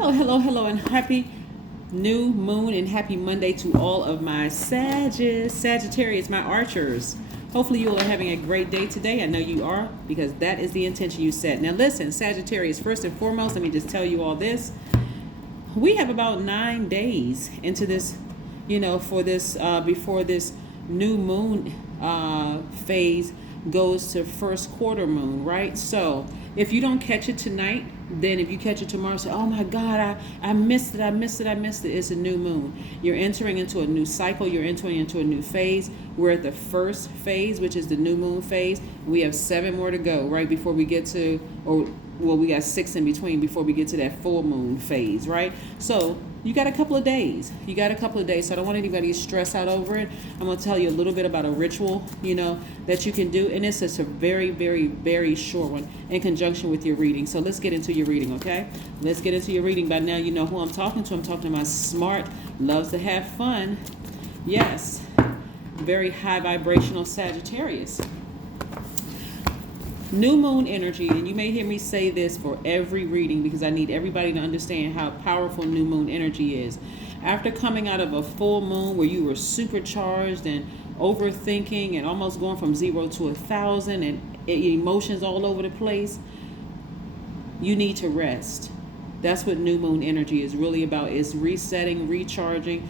Hello, and happy new moon and happy Monday to all of my Sagittarius, my archers. Hopefully you all are having a great day today. I know you are, because that is the intention you set. Now listen, Sagittarius, first and foremost, let me just tell you all this. We have about 9 days into this, for this, before this new moon phase goes to first quarter moon, right? So if you don't catch it tonight, then if you catch it tomorrow, say, oh my God, I missed it. It's a new moon. You're entering into a new cycle. You're entering into a new phase. We're at the first phase, which is the new moon phase. We have 7 more to go, right, before we get to, we got 6 in between before we get to that full moon phase, right? So you got a couple of days. So I don't want anybody to stress out over it. I'm going to tell you a little bit about a ritual, that you can do. And it's just a very, very, very short one in conjunction with your reading. So let's get into your reading, okay? Let's get into your reading. By now, you know who I'm talking to. I'm talking to my smart, loves to have fun. Yes, very high vibrational Sagittarius. New moon energy, and you may hear me say this for every reading because I need everybody to understand how powerful new moon energy is. After coming out of a full moon where you were supercharged and overthinking and almost going from 0 to 1,000 and emotions all over the place, you need to rest. That's what new moon energy is really about. It's resetting, recharging,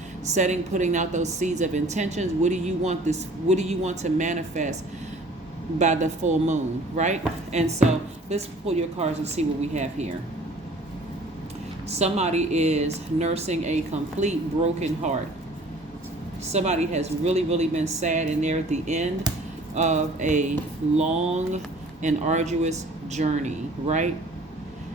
putting out those seeds of intentions. What do you want to manifest by the full moon, right? And so let's pull your cards and see what we have here. Somebody is nursing a complete broken heart. Somebody has really, really been sad, and they're at the end of a long and arduous journey, right?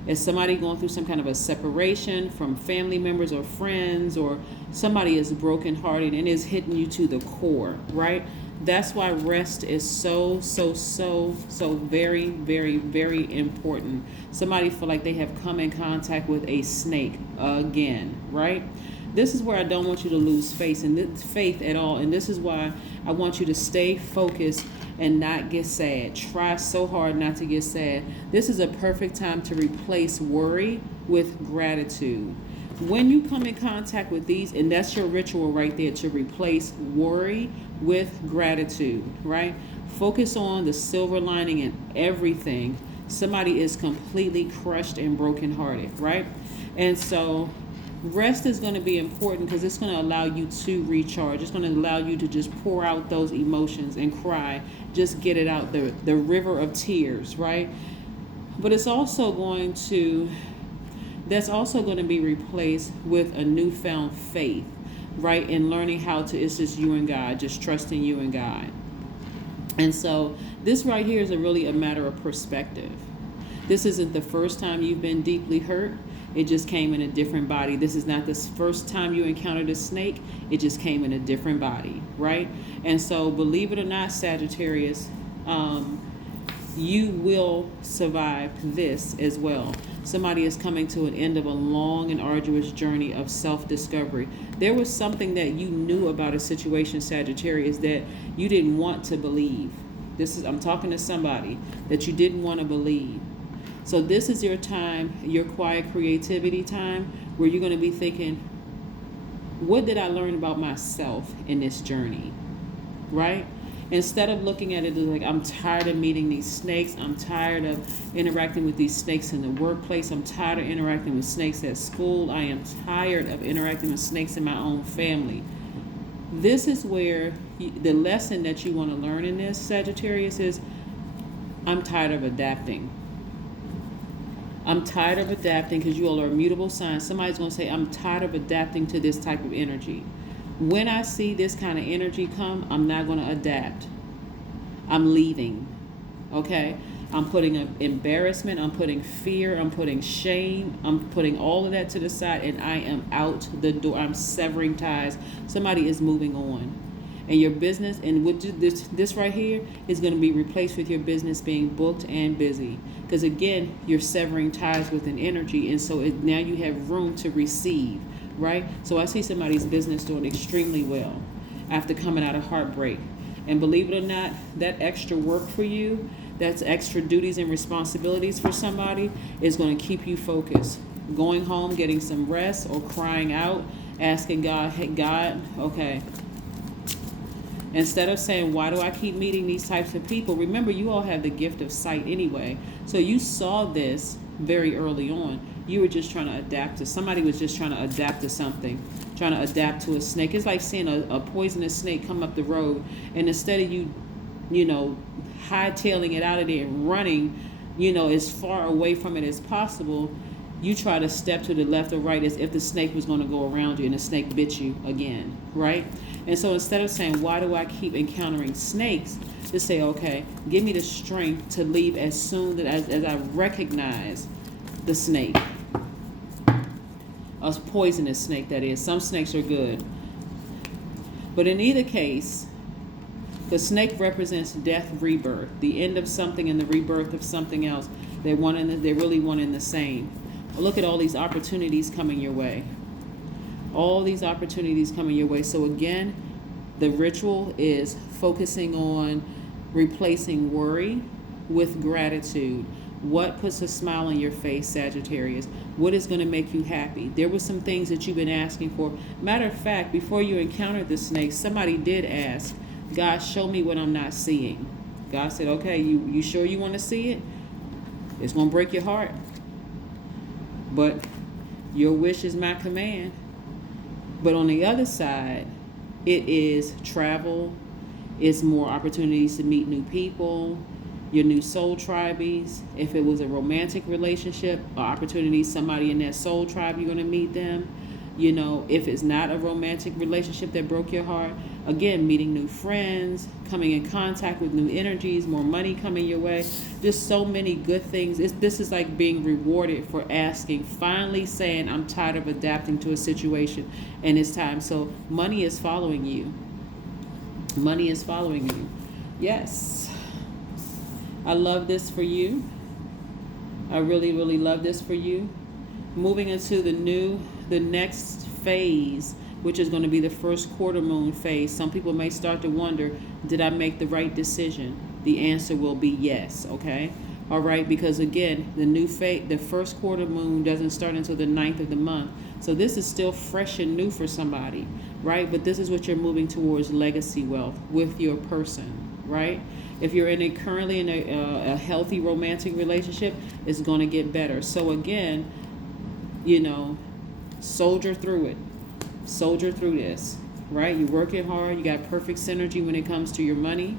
Is somebody going through some kind of a separation from family members or friends, or somebody is brokenhearted and is hitting you to the core, right? That's why rest is so very, very, very important. Somebody feel like they have come in contact with a snake again, right? This is where I don't want you to lose faith at all. And this is why I want you to stay focused and not get sad. Try so hard not to get sad. This is a perfect time to replace worry with gratitude. When you come in contact with these, and that's your ritual right there, to replace worry with gratitude, right? Focus on the silver lining in everything. Somebody is completely crushed and brokenhearted, right? And so rest is going to be important because it's going to allow you to recharge. It's going to allow you to just pour out those emotions and cry. Just get it out, the river of tears, right? But it's also going to, that's also going to be replaced with a newfound faith, right? And learning how to, it's just you and God, just trusting you and God. And so this right here is really a matter of perspective. This isn't the first time you've been deeply hurt. It just came in a different body. This is not the first time you encountered a snake. It just came in a different body, right? And so believe it or not, Sagittarius, you will survive this as well. Somebody is coming to an end of a long and arduous journey of self-discovery. There was something that you knew about a situation, Sagittarius, that you didn't want to believe. I'm talking to somebody that you didn't want to believe. So this is your time, your quiet creativity time, where you're going to be thinking, what did I learn about myself in this journey, right? Instead of looking at it as like, I'm tired of meeting these snakes. I'm tired of interacting with these snakes in the workplace. I'm tired of interacting with snakes at school. I am tired of interacting with snakes in my own family. This is where the lesson that you want to learn in this, Sagittarius, is I'm tired of adapting. I'm tired of adapting because you all are immutable signs. Somebody's going to say, I'm tired of adapting to this type of energy. When I see this kind of energy come, I'm not going to adapt. I'm leaving. Okay? I'm putting embarrassment, I'm putting fear, I'm putting shame, I'm putting all of that to the side, and I am out the door. I'm severing ties. Somebody is moving on. And your business, and with this right here, is going to be replaced with your business being booked and busy. Because again, you're severing ties with an energy, and so now you have room to receive, right? So I see somebody's business doing extremely well after coming out of heartbreak. And believe it or not, that extra work for you, that's extra duties and responsibilities for somebody, is going to keep you focused. going home, getting some rest, or crying out, asking God, hey, God, okay. Instead of saying, why do I keep meeting these types of people? Remember, you all have the gift of sight anyway. So you saw this very early on. You were just trying to adapt to, somebody was just trying to adapt to something, trying to adapt to a snake. It's like seeing a poisonous snake come up the road, and instead of you hightailing it out of there and running, as far away from it as possible, you try to step to the left or right as if the snake was going to go around you and the snake bit you again, right? And so instead of saying, why do I keep encountering snakes, just say, okay, give me the strength to leave as soon as I recognize the snake. A poisonous snake, that is. Some snakes are good. But in either case, the snake represents death, rebirth, the end of something and the rebirth of something else. They're really one and the same. Look at all these opportunities coming your way. All these opportunities coming your way. So again, the ritual is focusing on replacing worry with gratitude. What puts a smile on your face, Sagittarius? What is going to make you happy? There were some things that you've been asking for. Matter of fact, before you encountered the snake, somebody did ask, God, show me what I'm not seeing. God said, okay, you sure you want to see it? It's going to break your heart. But your wish is my command. But on the other side, it is travel. It's more opportunities to meet new people, your new soul tribies. If it was a romantic relationship, opportunities, somebody in that soul tribe, you're going to meet them. If it's not a romantic relationship that broke your heart, again, meeting new friends, coming in contact with new energies, more money coming your way. Just so many good things. This is like being rewarded for asking, finally saying, I'm tired of adapting to a situation and it's time. So money is following you. Money is following you. Yes. I love this for you. I really, really love this for you. Moving into the next phase, which is going to be the first quarter moon phase. Some people may start to wonder, did I make the right decision? The answer will be yes, okay? All right, because again, the first quarter moon doesn't start until the 9th of the month. So this is still fresh and new for somebody, right? But this is what you're moving towards, legacy wealth with your person, right? If you're currently in a healthy romantic relationship, it's going to get better. So again, soldier through it. Soldier through this, right? You're working hard. You got perfect synergy when it comes to your money,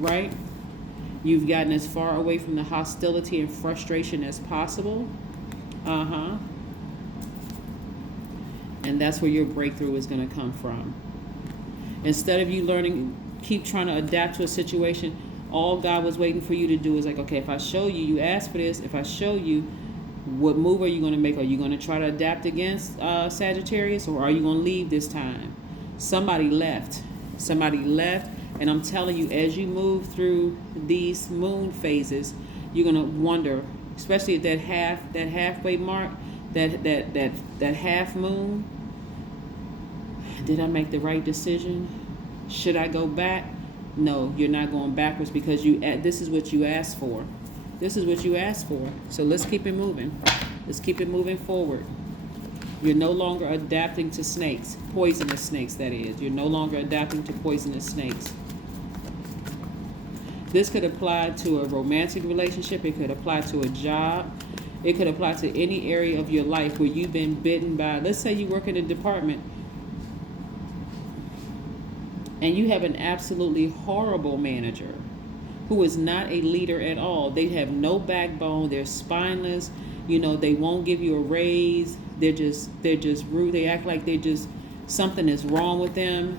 right? You've gotten as far away from the hostility and frustration as possible. And that's where your breakthrough is going to come from. Instead of you keep trying to adapt to a situation, all God was waiting for you to do is like, okay, if I show you, you asked for this, if I show you, what move are you going to make? Are you going to try to adapt against Sagittarius, or are you going to leave this time? Somebody left. And I'm telling you, as you move through these moon phases, you're going to wonder, especially at that halfway mark, that half moon. Did I make the right decision? Should I go back? No, you're not going backwards, because this is what you asked for. This is what you asked for. So let's keep it moving. Let's keep it moving forward. You're no longer adapting to snakes, poisonous snakes, that is. You're no longer adapting to poisonous snakes. This could apply to a romantic relationship. It could apply to a job. It could apply to any area of your life where you've been bitten by, let's say you work in a department and you have an absolutely horrible manager who is not a leader at all. They have no backbone. They're spineless. They won't give you a raise. They're just rude. They act like something is wrong with them.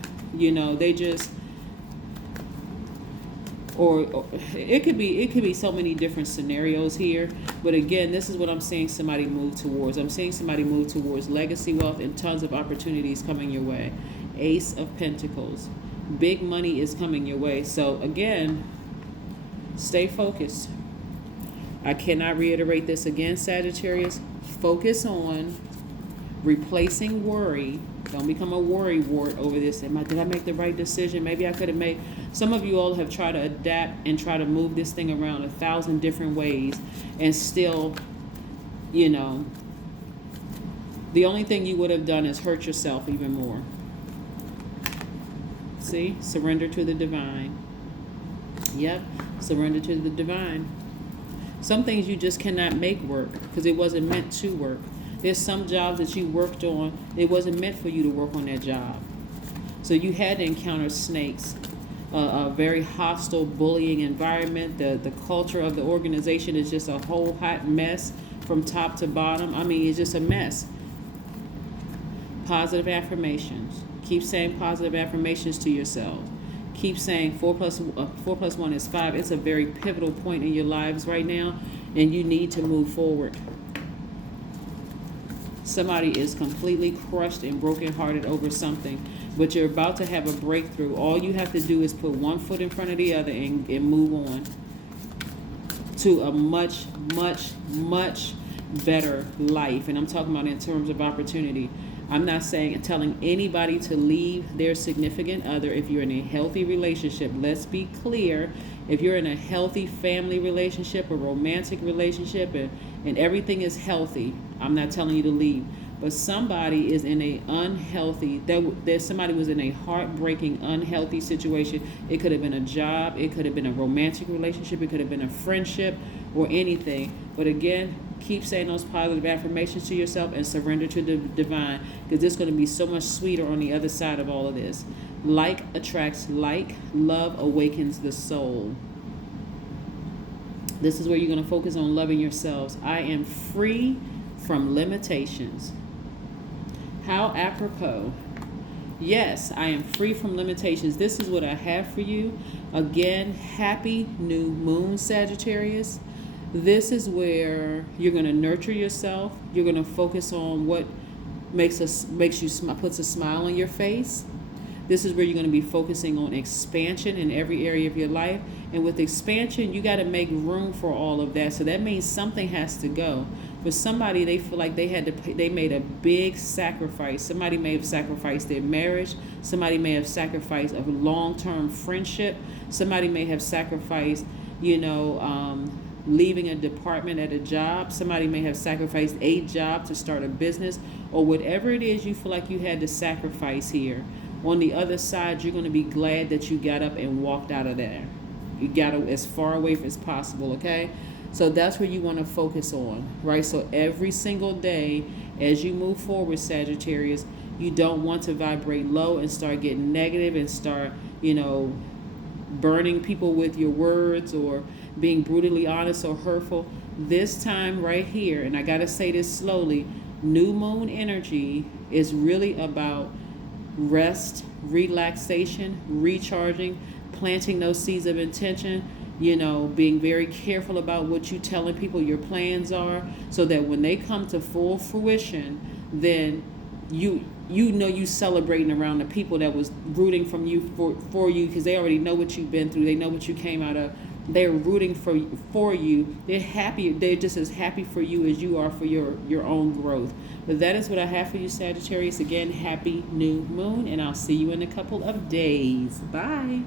Or it could be so many different scenarios here. But again, this is what I'm seeing somebody move towards. I'm seeing somebody move towards legacy wealth and tons of opportunities coming your way. Ace of Pentacles. Big money is coming your way. So again, stay focused. I cannot reiterate this again, Sagittarius. Focus on replacing worry. Don't become a worry wart over this. Did I make the right decision? Maybe I could have made. Some of you all have tried to adapt and try to move this thing around 1,000 different ways and still, The only thing you would have done is hurt yourself even more. See? Surrender to the divine. Yep. Surrender to the divine. Some things you just cannot make work because it wasn't meant to work. There's some jobs that you worked on, it wasn't meant for you to work on that job. So you had to encounter snakes, a very hostile bullying environment. The culture of the organization is just a whole hot mess from top to bottom. I mean, it's just a mess. Positive affirmations. Keep saying positive affirmations to yourself. Keep saying 4 plus 1 is 5. It's a very pivotal point in your lives right now, and you need to move forward. Somebody is completely crushed and brokenhearted over something, but you're about to have a breakthrough. All you have to do is put one foot in front of the other and move on to a much, much, much better life. And I'm talking about in terms of opportunity. I'm not saying telling anybody to leave their significant other if you're in a healthy relationship. Let's be clear. If you're in a healthy family relationship, a romantic relationship, and everything is healthy, I'm not telling you to leave. But somebody is in a unhealthy, somebody was in a heartbreaking, unhealthy situation. It could have been a job. It could have been a romantic relationship. It could have been a friendship or anything. But again, keep saying those positive affirmations to yourself and surrender to the divine, because it's going to be so much sweeter on the other side of all of this. Like attracts like. Love awakens the soul. This is where you're going to focus on loving yourselves. I am free from limitations. How apropos. Yes, I am free from limitations. This is what I have for you. Again, happy new moon, Sagittarius. This is where you're going to nurture yourself. You're going to focus on what puts a smile on your face. This is where you're going to be focusing on expansion in every area of your life. And with expansion, you got to make room for all of that. So that means something has to go. For somebody, they feel like they made a big sacrifice. Somebody may have sacrificed their marriage. Somebody may have sacrificed a long-term friendship. Somebody may have sacrificed, leaving a department at a job. Somebody may have sacrificed a job to start a business, or whatever it is you feel like you had to sacrifice here. On the other side, you're going to be glad that you got up and walked out of there. You got as far away as possible, okay? So that's where you want to focus on, right? So every single day as you move forward, Sagittarius, you don't want to vibrate low and start getting negative and start, burning people with your words or being brutally honest or hurtful. This time right here, and I got to say this slowly, new moon energy is really about rest, relaxation, recharging, planting those seeds of intention, being very careful about what you're telling people your plans are, so that when they come to full fruition, then you celebrating around the people that was rooting for you, because they already know what you've been through. They know what you came out of. They're rooting for you. They're happy. They're just as happy for you as you are for your own growth. But that is what I have for you, Sagittarius. Again, happy new moon, and I'll see you in a couple of days. Bye.